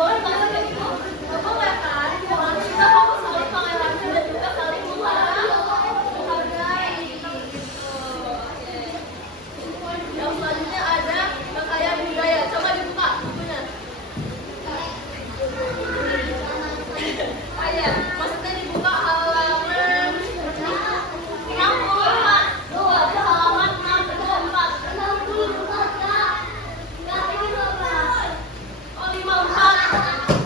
Boleh banget kayak gitu. Boleh kan? Kita harus saling toleransi dan juga saling menghargai gitu. Oke. Yang selanjutnya ada kekayaan budaya. Coba dibuka bukunya. Oh iya, maksudnya dibuka halaman 64. Tuh, di halaman 64. 64 Kak. Enggak, ini 12. Oh, 54.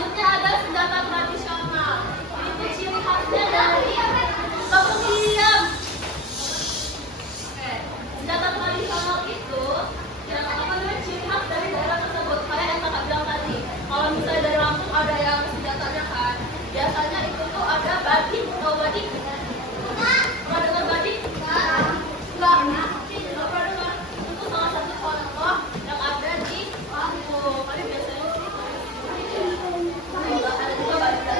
Selanjutnya ada senjata tradisional. Itu ciri khasnya dari kemudian. Oke, senjata tradisional itu yang apa namanya ciri khas dari daerah tersebut. Kayak yang kakak bilang tadi. Kalau misalnya dari Lampung ada yang senjatanya kan, biasanya itu tuh ada badik. Tahu badik? Pernah dengar badik? Enggak. Nggak pernah dengar. Itu salah satu contoh yang ada di Lampung. Kalian biasanya sih ada juga badik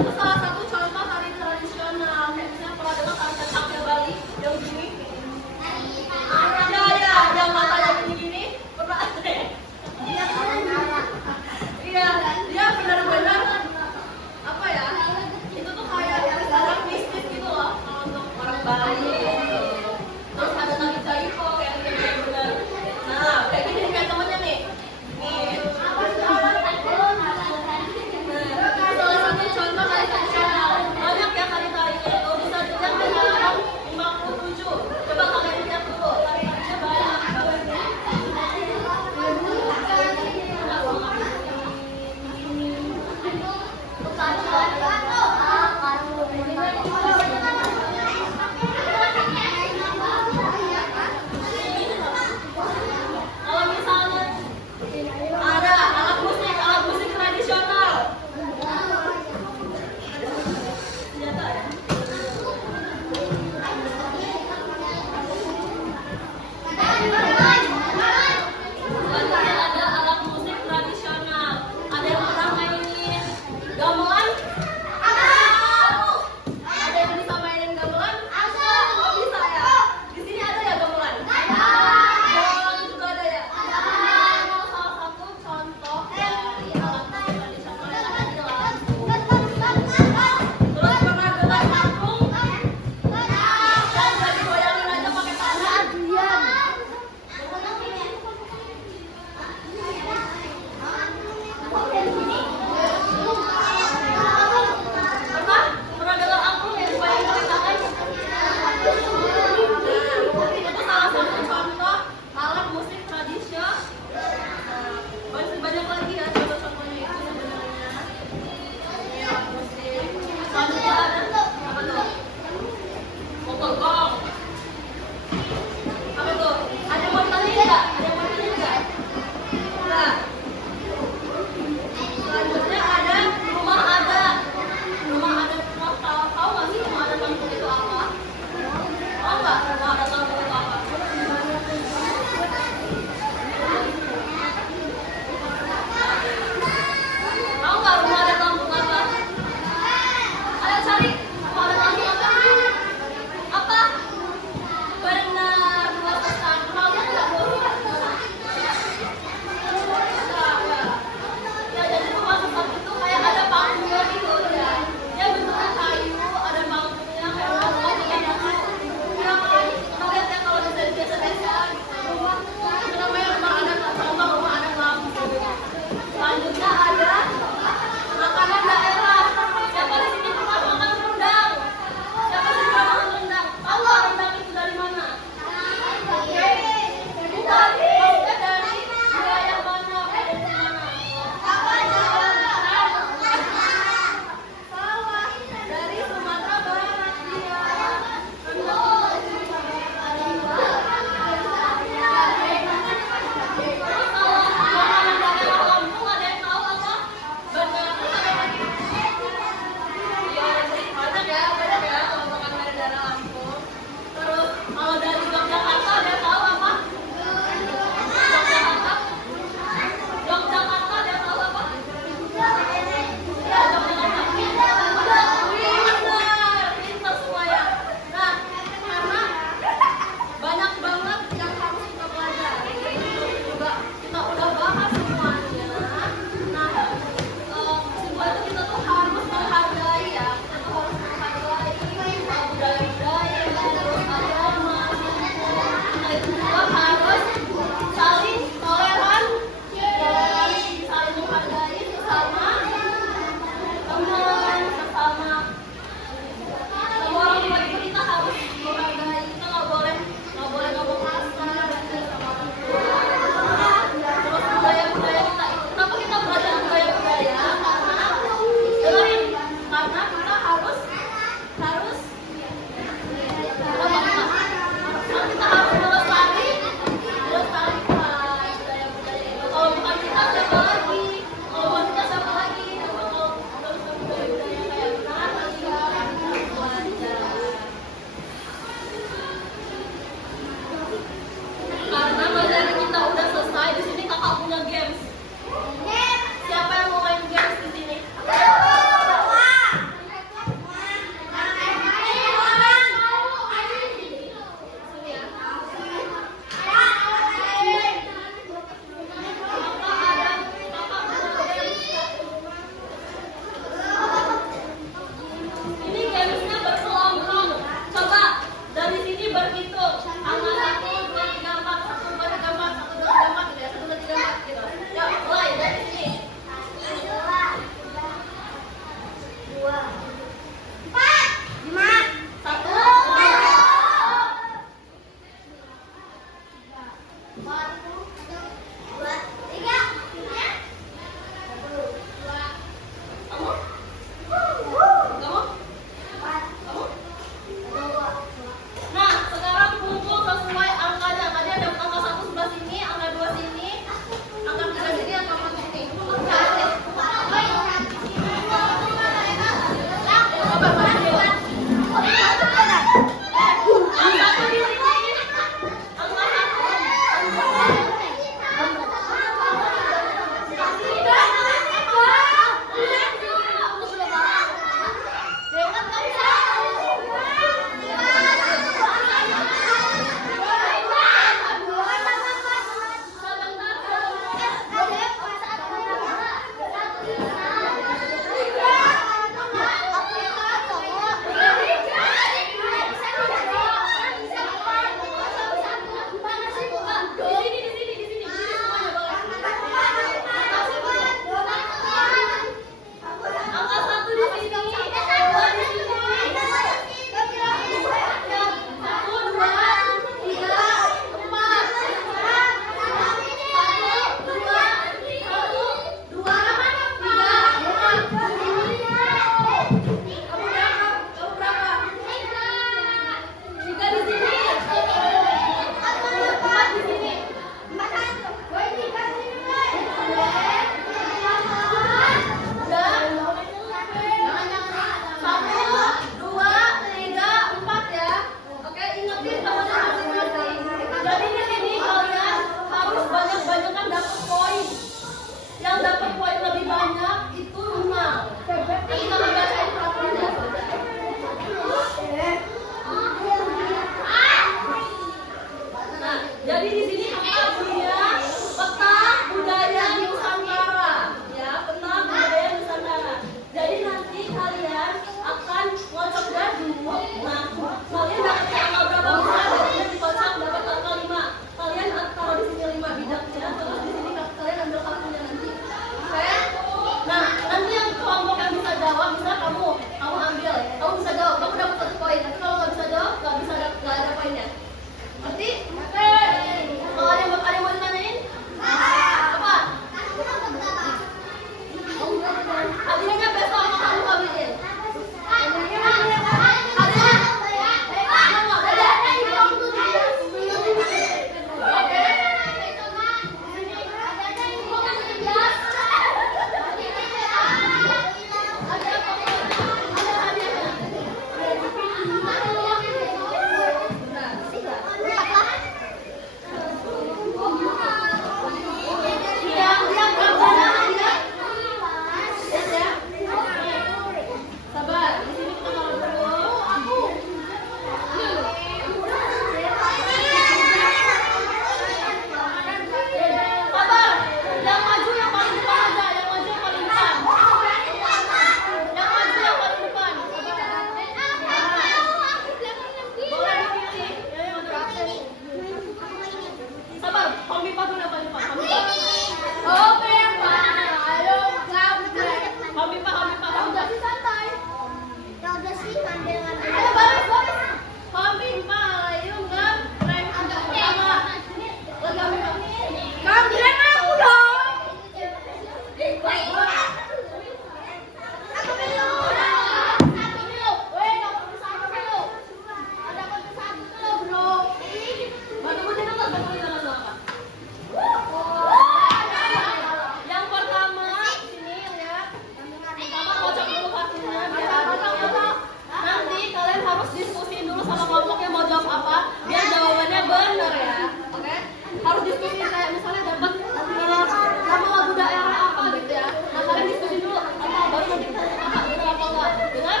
sama kelompoknya mau jawab apa, biar jawabannya benar ya. Oke? Harus diskusi kayak misalnya dapat nama lagu daerah apa gitu ya. Nah, kalian diskusi dulu apa baru nanti kita apa benar apa enggak. Dengar?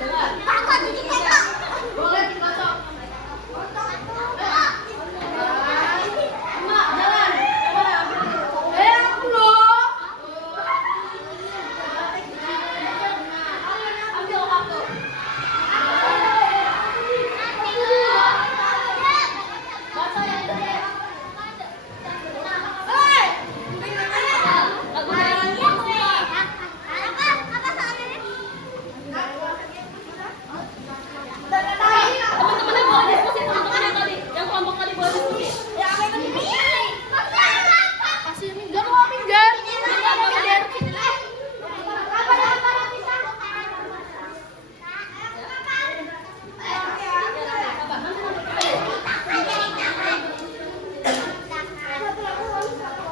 Dengar. Boleh dikocok. Enggak, jalan. Aku loh. Ambil waktu. Baca yang ini. Lagu daerah yang suka. Teman-temannya boleh diskusi, teman-temannya tadi, yang kelompok tadi boleh diskusi. Ya, apa yang tadi? Kasih minggir, mau minggir.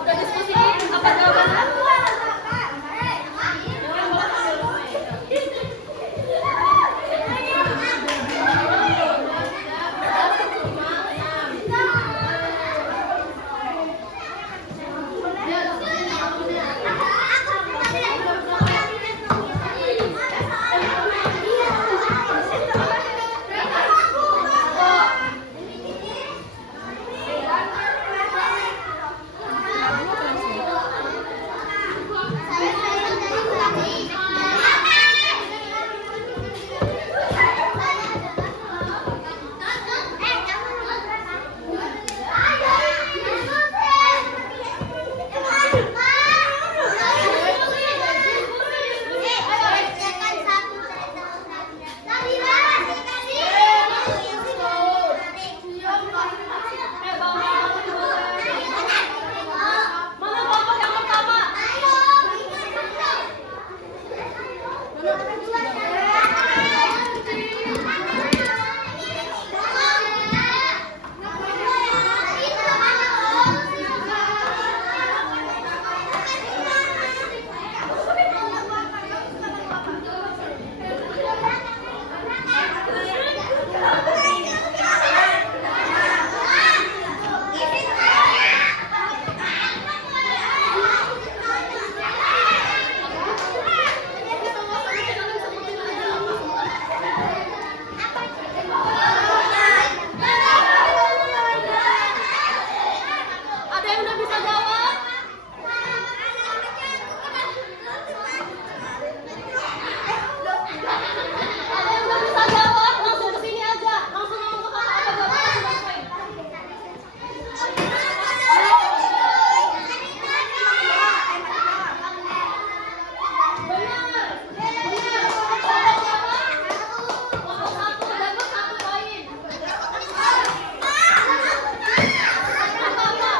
Udah diskusi apa jawabannya? Mana kelompok yang pertama? Ada yang udah bisa jawab? Ada yang udah bisa jawab? Langsung ke sini aja. Langsung ngomong ke kakak apa jawabannya sudah poin. Benar. Benar. Kelompok siapa? Kelompok satu dapat 1 poin. Apa-apa?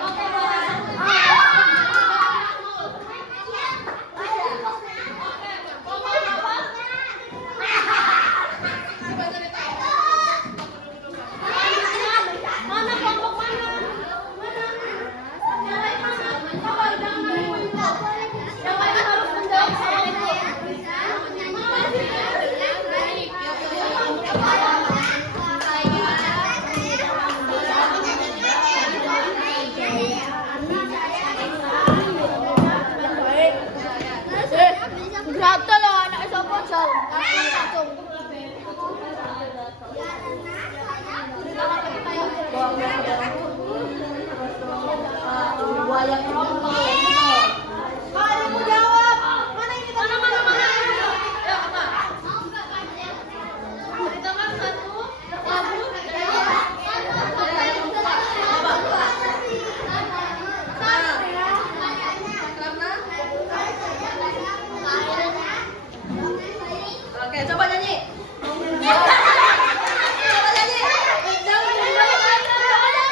Oke, boleh. Mana kelompok mana? Yang lain mana? Coba jangan main itu. Yang lain harus menjawab soal itu. Grato loh anak sopo jauh. Langsung. Wayang rompong. Ada yang mau jawab? Mana ini? Mana? Ya, apa? Ceritakan satu lagu. Oke, coba nyanyi. Coba nyanyi. Coba nyanyi.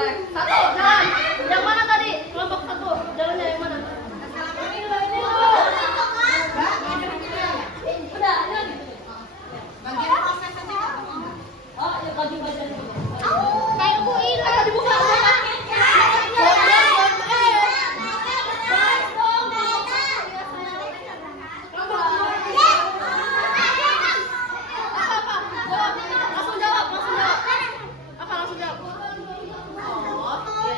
Boleh. Satu, jalan. Yang mana tadi? Kelompok satu. Jalannya yang mana? Udah, ini. Bagian proses aja nggak mau. Oh, ya bagi bagian. Kayak aku hilang. Tadi buka. Langsung jawab. Apa langsung jawab? Oh.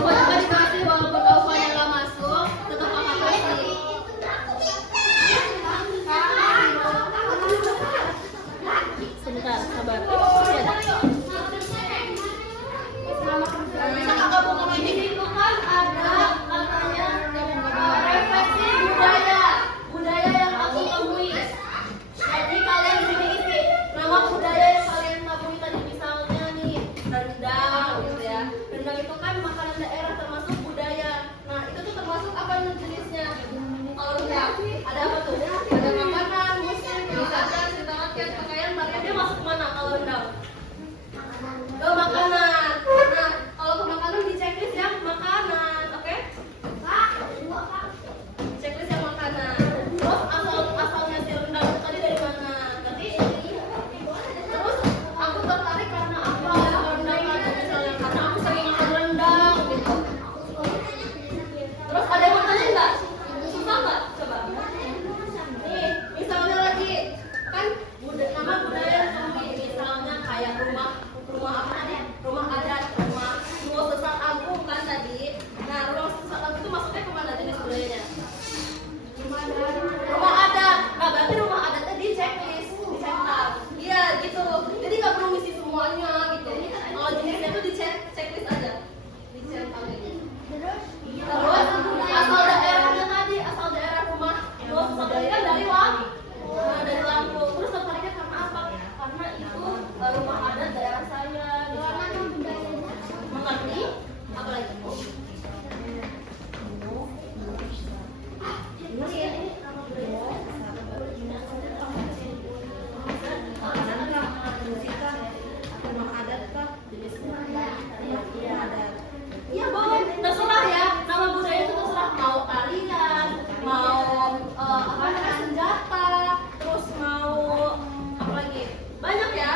Coba dikasih walaupun Taufanya nggak masuk, tetap kakak kasih. Sebentar, sabar. Bisa kakak buka ini itu kan ada katanya refleksi budaya yang aku temui. Jadi kalian di sini isi nama budaya yang kalian temui tadi, misalnya nih rendang gitu ya. Rendang itu kan makanan daerah termasuk budaya. Nah itu tuh termasuk apa nih jenisnya? Kalau rendang ada apa tuh? Ada makanan, musik, pendidikan, cerita rakyat, pakaian, pakaian dia masuk mana kalau rendang? Ke makanan. Nah kalau ke makanan di checklist yang makanan, oke? Checklist yang makanan. Terus asalnya si rendang itu tadi dari mana? Nanti terus aku tertarik karena apa? Rendang tadi misalnya karena aku sering makan rendang gitu. Terus ada yang mau tanya nggak? Susah nggak? Coba. Nih, misalnya lagi kan nama budaya kami misalnya kayak rumah apa tadi? Rumah adat, rumah sesat agung kan tadi. Nah, rumah sesat agung itu masuknya kemana jenis budayanya? Rumah adat. Nah, berarti rumah adatnya di checklist, dicentang. Iya, gitu. Jadi nggak perlu ngisi semuanya gitu. Kalau jenisnya itu di checklist aja. Dicentang gitu. Terus asal daerahnya tadi, asal daerah rumah dua sesat agung kan dari Lampung. Nah, dari Lampung. Terus tertariknya karena apa? Karena itu rumah adat daerah saya. Mengerti? Apalagi? Iya boleh, terserah ya. Nama budaya itu terserah mau tarian, mau apa namanya senjata, terus mau apa lagi? Banyak ya.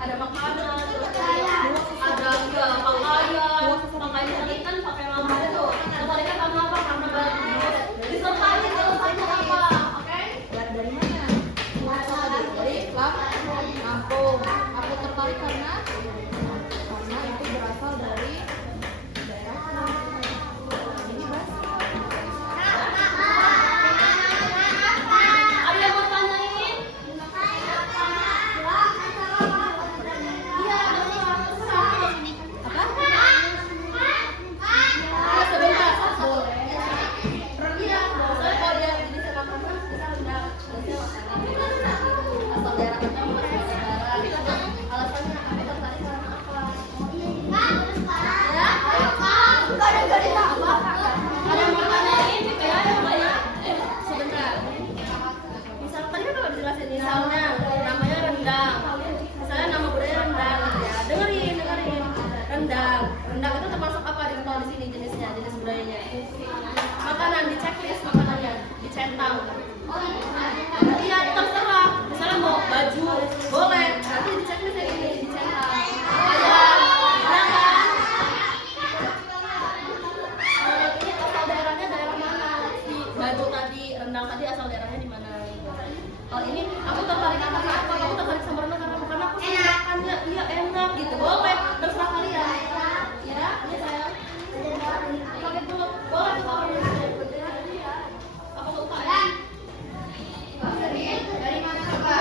Ada makanan, terus ada ya pakaian tadi kan pakai lama itu. Tertariknya karena apa? Karena baju. Disertai alasannya apa? Oke? Dari mana? Dari Lampung. Aku tertarik karena itu berasal dari daerah ini Ada yang mau tanyain? Iya, terserah. apa? Sebentar. Iya, soalnya kalau dia jenis makanan kita rendang. Asal daerah kita mau masuk daerah. Alasannya aku tertarik karena apa? Ya? Ada yang mau tanyain? Ya, ada yang banyak. Sebentar. Misal tadi kan udah dijelasin misalnya namanya rendang. Misalnya nama budaya rendang ya. Dengerin. Rendang itu termasuk apa kalau di sini jenisnya, jenis budayanya? Makanan di checklist makanannya, dicentang. Iya, terserah. Misalnya mau baju, boleh. Nanti di checklist yang ini dicentang. Ada kan? Ini asal daerahnya daerah mana? Si baju tadi, rendang tadi asal daerahnya di mana? Kalau ini aku tertarik karena apa? Aku tertarik sama rendang karena aku suka makannya, iya enak gitu. Boleh, terserah kalian. Ya, ini saya. Pakai dulu, boleh tuh kalau apa lupa ya? Dari mana coba?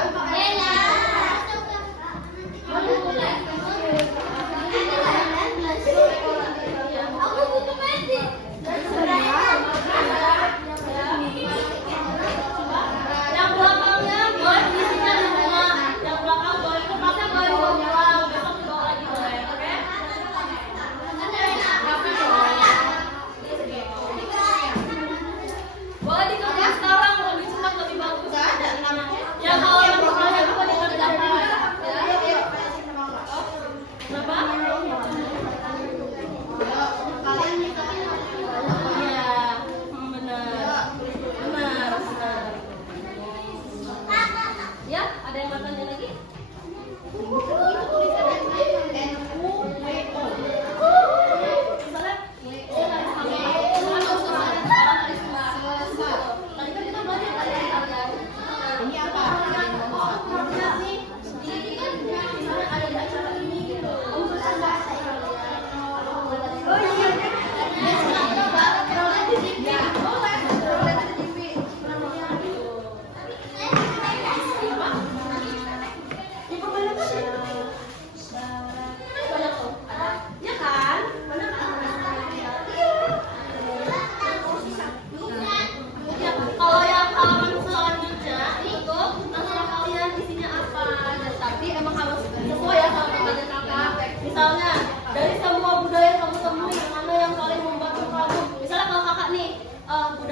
Aku butuh medik. Coba.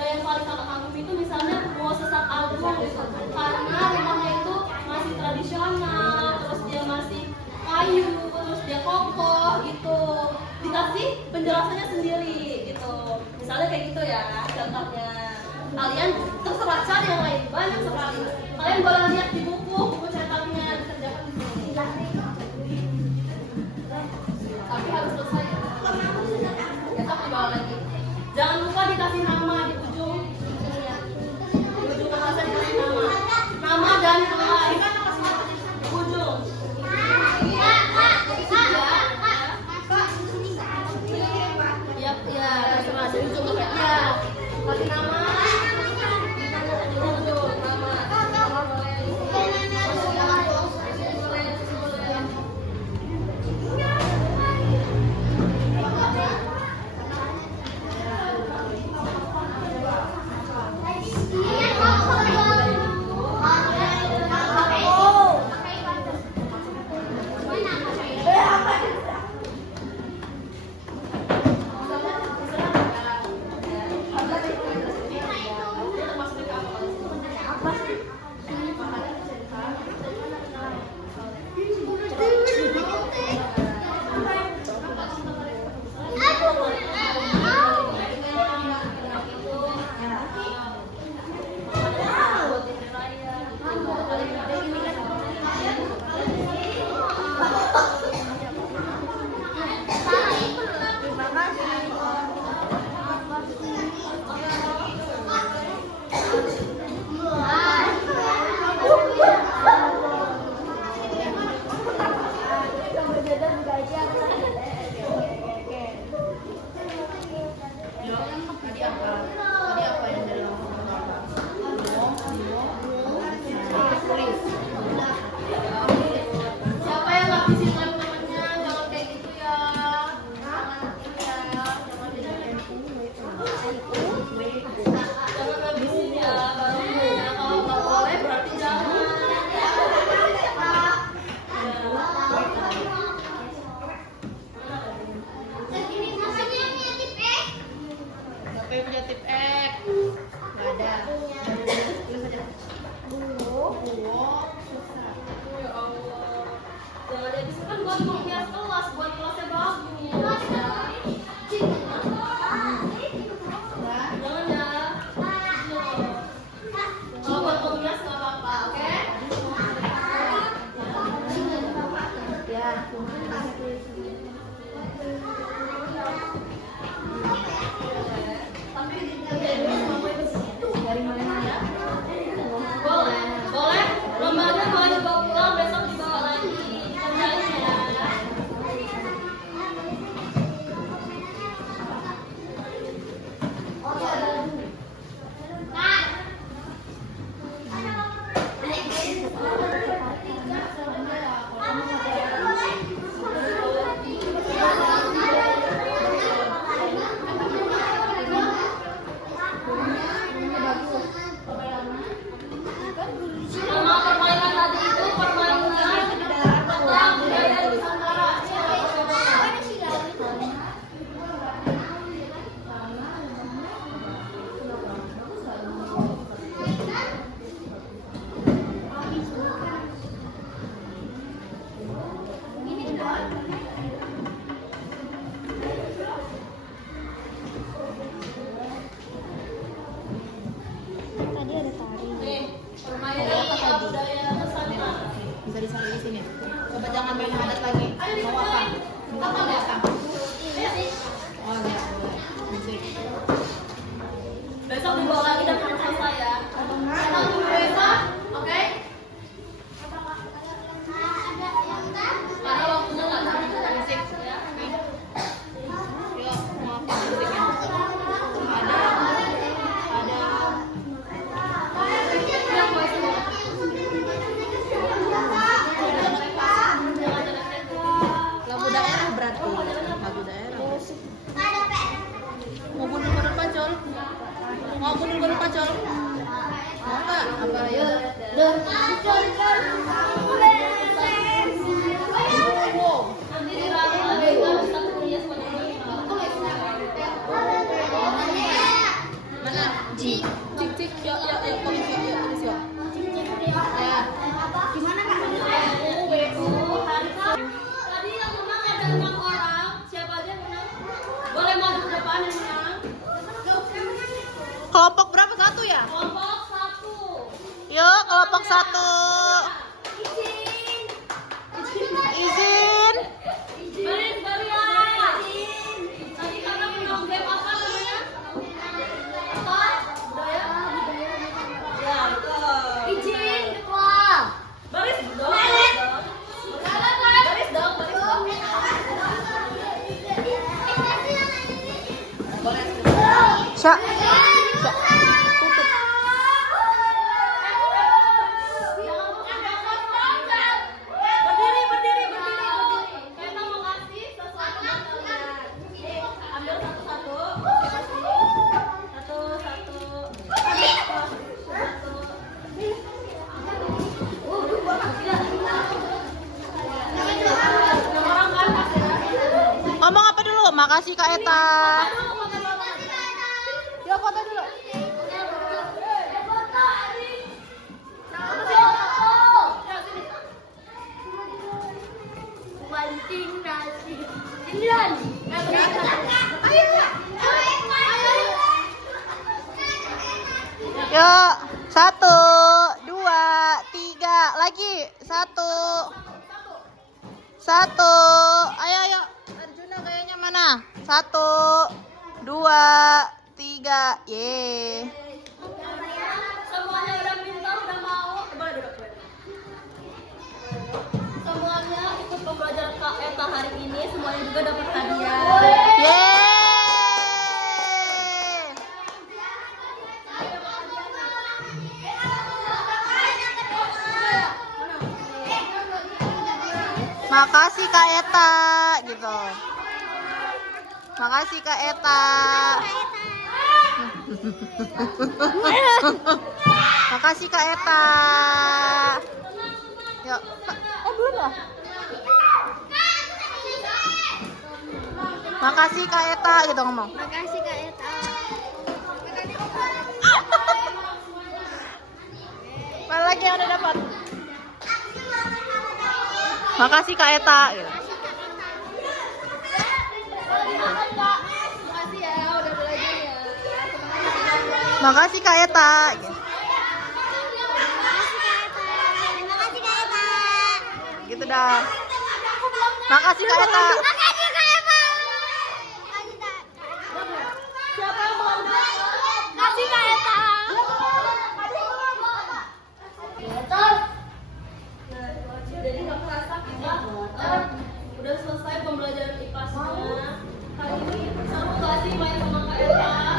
yang paling kakak kagum itu misalnya mau sesak album gitu. Karena rumahnya itu masih tradisional, terus dia masih kayu, terus dia kokoh gitu. Dikasih penjelasannya sendiri gitu. Misalnya kayak gitu ya contohnya. Kalian terserah cari yang lain, banyak sekali. Kalian boleh lihat di buku cetaknya dikerjakan di sini. Tapi harus selesai ya. Besok dibawa lagi. Jangan lupa dikasih nama di ujung. Di ujung kertasnya dikasih nama. Nama dan nilai. Di ujung. Ya, ya, terserah di ujung ya. Kasih nama. Di ujung nama. Nama boleh. Siapa yang ngabisin teman-temannya? Jangan kayak gitu ya. Jangan ngabisin ya barangnya. Kalau nggak boleh berarti jangan. Siapa yang punya tip X? Nggak ada. Tulis aja. Ya Allah. Jangan dihabisin kan buat menghias kelas, buat kelasnya bagus. Jangan ya. Kalau buat menghias nggak apa-apa, oke? Ya. Tapi kerjain dulu sampai ke situ. Dari mana ya? Boleh, boleh. Lembarnya boleh dibawa pulang, besok dibawa lagi. Kerjain ya. Nama permainan tadi itu permainan tentang budaya Nusantara. Tadi ada tari. Nih, permainan tentang budaya Nusantara. Bisa disalin di sini. Coba jangan main adat lagi. Mau apa? Mau apa? Oh ya, boleh. Musik. Besok dibawa lagi dan harus selesai ya. Kita tunggu besok, oke? Karena waktunya nggak cukup. Musik. Ya. Yuk, mau apa musiknya? Ada. Ya, boleh semua. Jangan jelek-jelek. Lagu daerah berarti. Lagu daerah. Mau gundul-gundul pacul? Mau gundul-gundul pacul? Mau nggak? Apa ya? Wow. Nanti dirayu lagi nggak bisa kuliah semuanya. Mana? Ji. kelompok berapa? Satu ya? Kelompok 1. Yuk, kelompok 1. Izin. Baris barian. Tadi karena menang game apa namanya? Apa? Budaya? Ya, betul. Izin ketua. Baris dong. Baris dong. Sya. Berdiri. Kita mau kasih sesuatu buat kalian. Ambil satu-satu. Satu. Orang kan Ngomong apa dulu? Makasih Kak Eta. Yuk foto dulu. Banting nasi. Yuk, 1, 2, 3, lagi 1. Ayo. Arjuna kayaknya mana? 1, 2, 3, ye. semuanya udah pintar, udah mau. Boleh duduk. Semuanya ikut pembelajaran Kak Eta hari ini, semuanya juga dapat hadiah. Ye. Makasih Kak Eta gitu. Makasih Kak Eta. Makasih Kak Eta. Yuk. Belum lah. Makasih Kak Eta gitu ngomong. Makasih Kak Eta. Mana lagi yang udah dapat? Makasih Kak Eta gitu. Makasih ya, udah belajar ya. Makasih Kak Eta gitu. Makasih Kak Eta. Gitu dah. Makasih Kak Eta. Makasih Kak Eta. Siapa yang belum dapat? Makasih Kak Eta. Jadi nggak kerasa kita udah selesai pembelajaran IPA-nya. Kali ini seru nggak sih main sama Kak Eta?